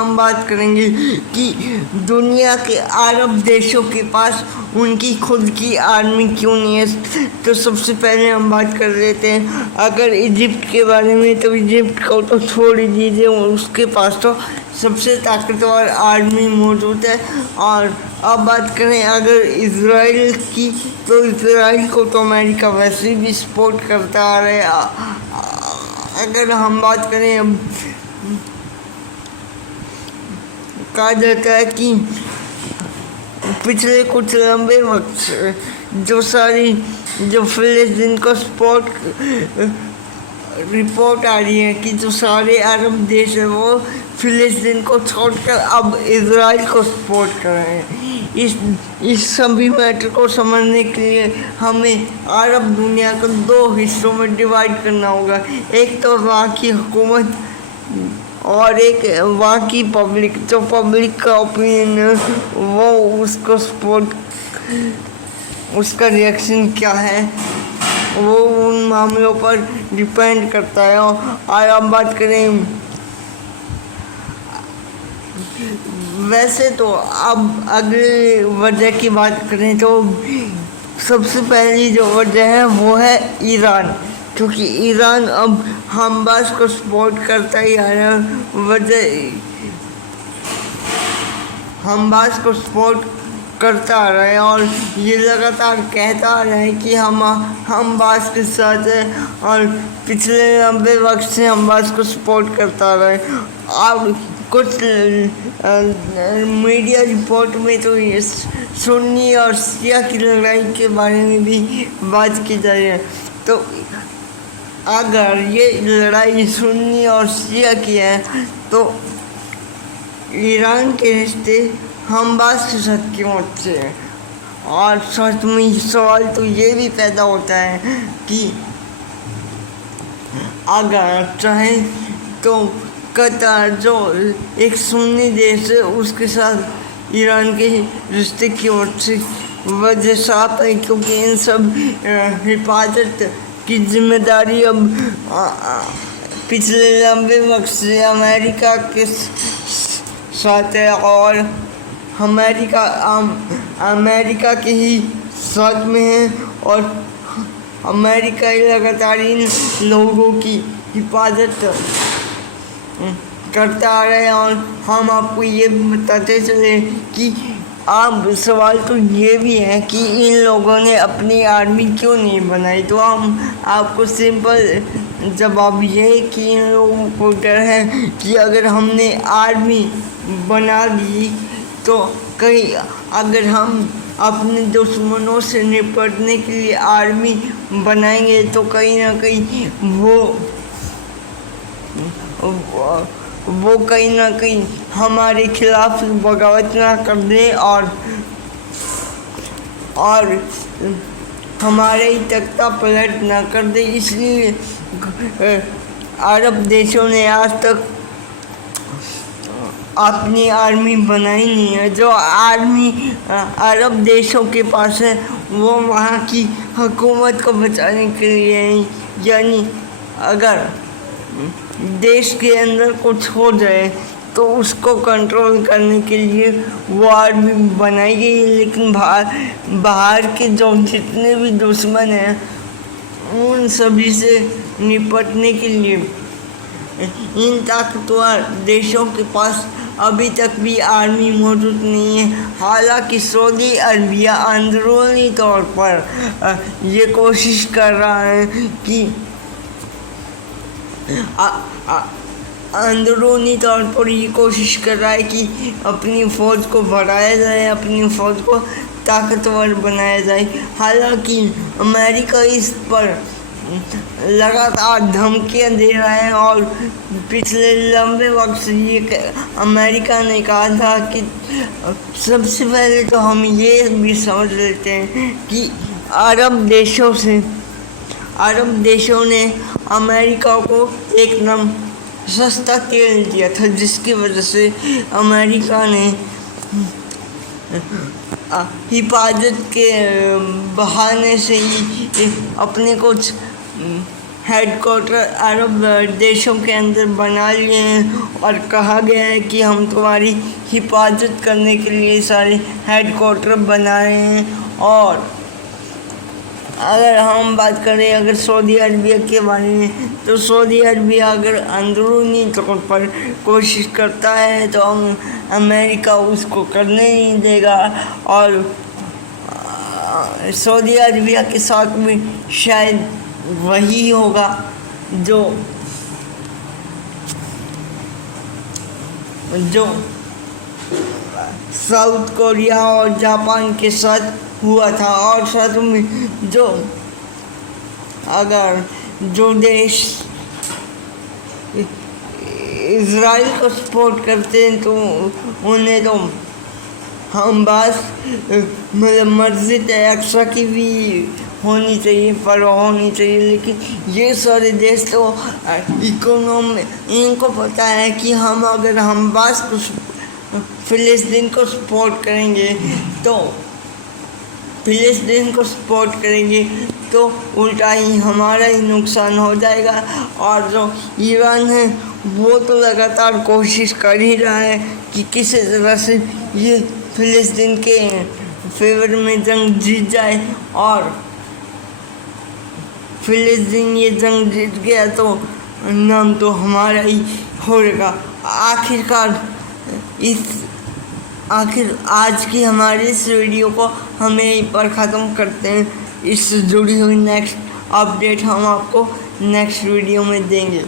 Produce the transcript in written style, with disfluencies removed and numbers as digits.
हम बात करेंगे कि दुनिया के अरब देशों के पास उनकी खुद की आर्मी क्यों नहीं है। तो सबसे पहले हम बात कर लेते हैं अगर इजिप्ट के बारे में, तो इजिप्ट को तो छोड़ ही दीजिए, उसके पास तो सबसे ताकतवर आर्मी मौजूद है। और अब बात करें अगर इजराइल की, तो इजराइल को तो अमेरिका वैसे भी सपोर्ट करता आ रहा है। अगर हम बात करें, कहा जाता है कि पिछले कुछ लंबे वक्त से जो फिलिस्तीन को सपोर्ट रिपोर्ट आ रही है कि जो सारे अरब देश है वो फिलिस्तीन को छोड़कर अब इजराइल को सपोर्ट कर रहे हैं। इस सभी मैटर को समझने के लिए हमें अरब दुनिया को दो हिस्सों में डिवाइड करना होगा। एक तो वहाँ की हुकूमत और एक वहाँ की पब्लिक। जो पब्लिक का ओपिनियन है वो उसको सपोर्ट, उसका रिएक्शन क्या है वो उन मामलों पर डिपेंड करता है। और अब बात करें, वैसे तो अब अगले वजह की बात करें तो सबसे पहली जो वजह है वो है ईरान, क्योंकि ईरान अब हमास को सपोर्ट करता ही आ रहा है। वजह हमास को सपोर्ट करता आ रहा है और ये लगातार कहता आ रहा है कि हम हमास के साथ है, और पिछले लंबे वक्त से हमास को सपोर्ट करता आ रहा है। और कुछ मीडिया रिपोर्ट में तो ये सुन्नी और शिया की लड़ाई के बारे में भी बात की जा रही है। तो अगर ये लड़ाई सुन्नी और शिया की है तो ईरान के रिश्ते हमास के साथ क्यों अच्छे हैं। और सच में सवाल तो ये भी पैदा होता है कि अगर चाहे तो कतर जो एक सुन्नी देश है उसके साथ ईरान के रिश्ते क्यों अच्छे। वजह साफ है क्योंकि इन सब हिफाजत की जिम्मेदारी अब पिछले लंबे वक्त से अमेरिका के साथ है, और अमेरिका के ही साथ में है, और अमेरिका ही लगातार इन लोगों की हिफाजत करता आ रहा है। और हम आपको ये बताते चले कि अब सवाल तो ये भी है कि इन लोगों ने अपनी आर्मी क्यों नहीं बनाई। तो हम आपको सिंपल जवाब ये है कि इन लोगों को डर है कि अगर हमने आर्मी बना ली तो कहीं अगर हम अपने दुश्मनों से निपटने के लिए आर्मी बनाएंगे तो कहीं ना कहीं वो कहीं ना कहीं हमारे खिलाफ बगावत ना कर दे और हमारे ही तख्ता पलट ना कर दे। इसलिए अरब देशों ने आज तक अपनी आर्मी बनाई नहीं है। जो आर्मी अरब देशों के पास है वो वहाँ की हुकूमत को बचाने के लिए है। यानी अगर देश के अंदर कुछ हो जाए तो उसको कंट्रोल करने के लिए वो आर्मी बनाई गई है, लेकिन बाहर के जो जितने भी दुश्मन हैं उन सभी से निपटने के लिए इन ताकतवर देशों के पास अभी तक भी आर्मी मौजूद नहीं है। हालांकि सऊदी अरबिया अंदरूनी तौर पर ये कोशिश कर रहा है कि अंदरूनी तौर पर ये कोशिश कर रहा है कि अपनी फ़ौज को बढ़ाया जाए, अपनी फ़ौज को ताकतवर बनाया जाए। हालांकि अमेरिका इस पर लगातार धमकियां दे रहा है, और पिछले लंबे वक्त से ये अमेरिका ने कहा था कि सबसे पहले तो हम ये भी समझ लेते हैं कि अरब देशों ने अमेरिका को एकदम सस्ता तेल दिया था, जिसकी वजह से अमेरिका ने हिफाजत के बहाने से ही अपने कुछ हेड क्वार्टर अरब देशों के अंदर बना लिए हैं और कहा गया है कि हम तुम्हारी हिफाजत करने के लिए सारे हेड क्वार्टर बना रहे हैं। और अगर हम बात करें अगर सऊदी अरबिया के बारे में, तो सऊदी अरबिया अगर अंदरूनी तौर पर कोशिश करता है तो अमेरिका उसको करने नहीं देगा। और सऊदी अरबिया के साथ में शायद वही होगा जो साउथ कोरिया और जापान के साथ हुआ था। और साथ में जो देश इज़राइल को सपोर्ट करते हैं तो उन्हें तो हमास मतलब मस्जिद अक्सा की भी होनी चाहिए, परवाह होनी चाहिए। लेकिन ये सारे देश तो इकोनॉमी, इनको पता है कि हम अगर हमास को फ़िलिस्तीन को सपोर्ट करेंगे तो उल्टा ही हमारा ही नुकसान हो जाएगा। और जो ईरान है वो तो लगातार कोशिश कर ही रहा है कि किसी तरह से ये फ़िलिस्तीन के फेवर में जंग जीत जाए। और फ़िलिस्तीन ये जंग जीत गया तो नाम तो हमारा ही होगा। आखिर आज की हमारी इस वीडियो को हम यहीं पर ख़त्म करते हैं। इससे जुड़ी हुई नेक्स्ट अपडेट हम आपको नेक्स्ट वीडियो में देंगे।